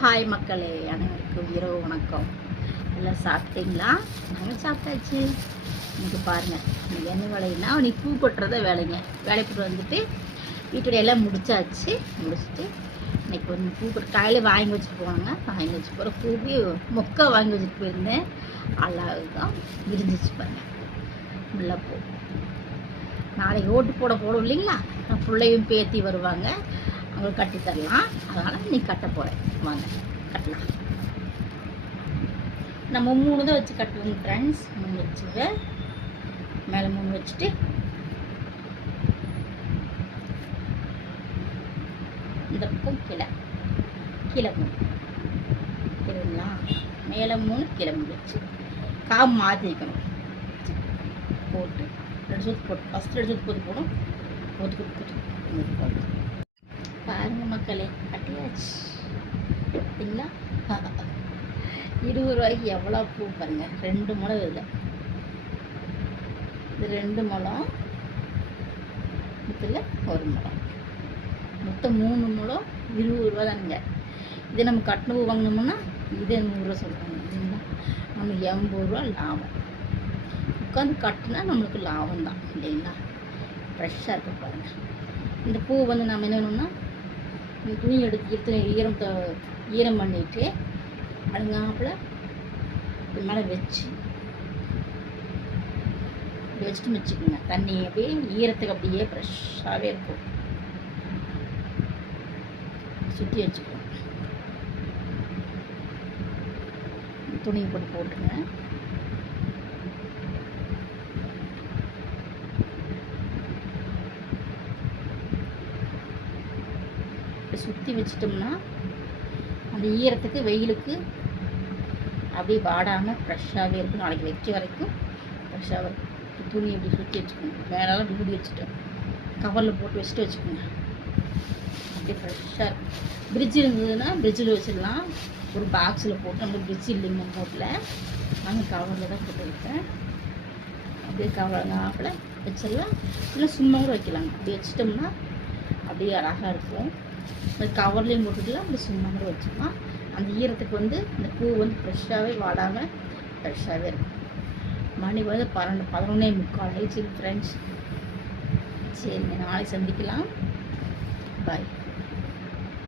Hi மக்களே, அனைவருக்கும் இரவு வணக்கம். எல்லாம் சாப்பிட்டீங்களா? நாங்கள் சாப்பிட்டாச்சு. இன்னைக்கு பாருங்கள், இன்னைக்கு என்ன வேலைன்னா நீ பூ கொட்டுறத வேலைங்க. வேலைக்கு வந்துட்டு வீட்டுடைய எல்லாம் முடிச்சாச்சு. முடிச்சுட்டு இன்னைக்கு வந்து பூ கொட்டு காலையில் வாங்கி வச்சுட்டு போனாங்க. வாங்கி வச்சு போகிற பூவி மொக்கை வாங்கி வச்சுட்டு போயிருந்தேன். அழகாக விரிஞ்சிச்சு பாருங்க, முல்லைப்பூ. நாளைக்கு ஓட்டு போடும் இல்லைங்களா? பிள்ளையும் பேத்தி வருவாங்க, அவங்களுக்கு கட்டி தரலாம். அதனால் நீ கட்ட போகிறேன், வாங்க கட்டலாம். நம்ம 3 தான் வச்சு கட்டுவோங்க ஃப்ரெண்ட்ஸ். 3 வச்சுங்க, மேலே 3 வச்சுட்டு இந்த பக்கம் கீழே 3 சரிங்களா? மேலே 3 கீழே 3 வச்சு காம்பு மாற்றிக்கணும். போட்டு 2 சுற்று போட்டு ஃபஸ்ட்டு 2 சுற்று போடும் போட்டு பாருங்க மக்களே, கட்டியாச்சு. பார்த்தீங்களா? 20 ரூபாய்க்கு எவ்வளோ பூ பாருங்க. 2 முழம் இதில், இது 2 முழம், இதில் 1 முழம், மொத்தம் 3 முழம் 20 ரூபா தானுங்க. இதே நம்ம கட்டின பூ வாங்கினோம்னா இதே 100 ரூபா சொல்கிறாங்க. இல்லைங்களா? நமக்கு 80 ரூபா லாபம். உட்காந்து கட்டினா நம்மளுக்கு லாபம் தான் இல்லைங்களா? ஃப்ரெஷ்ஷாக இருக்க பாருங்கள். இந்த பூ வந்து நம்ம என்ன பண்ணணும்னா, துணி எடுத்து ஈரம் பண்ணிட்டு அழுங்காப்பில் இது மேலே வச்சுட்டு வச்சுக்கோங்க. தண்ணி அப்படியே ஈரத்துக்கு அப்படியே ஃப்ரெஷ்ஷாகவே இருக்கும். சுற்றி வச்சுக்கணும். துணி போட்டுங்க. சுற்றி வச்சிட்டோம்னா அந்த ஈரத்துக்கு வெயிலுக்கு அப்படியே வாடாமல் ஃப்ரெஷ்ஷாகவே இருக்கும். நாளைக்கு வச்ச வரைக்கும் ஃப்ரெஷ்ஷாக இருக்கும். துணி அப்படி சுற்றி வச்சுக்கோங்க. மேலெல்லாம் மூடி வச்சுட்டேன், கவரில் போட்டு வச்சுக்கோங்க. அப்படியே ஃப்ரெஷ்ஷாக இருக்கும். ஃப்ரிட்ஜ் இருந்ததுன்னா ஃப்ரிட்ஜில் வச்சிடலாம். ஒரு பாக்ஸில் போட்டு, நம்ம ஃப்ரிட்ஜ் இல்லைங்க போட்டில், நாங்கள் கவரில் தான் போட்டு வைப்பேன். அப்படியே கவரங்காப்பில் வச்சிடலாம். இல்லை சும்மா கூட வைக்கலாங்க. அப்படி வச்சிட்டோம்னா அப்படியே அழகாக இருக்கும். அது கவர்லேயும் போட்டுக்கலாம், அப்படி சும்மா கூட வச்சுக்கலாம். அந்த ஈரத்துக்கு வந்து இந்த பூ வந்து ஃப்ரெஷ்ஷாகவே வாடாமல் ஃப்ரெஷ்ஷாகவே இருக்கும். மணி வந்து 11:45 ஆயிடுச்சு ஃப்ரெண்ட்ஸ். சரிங்க, நாளைக்கு சந்திக்கலாம். பாய்.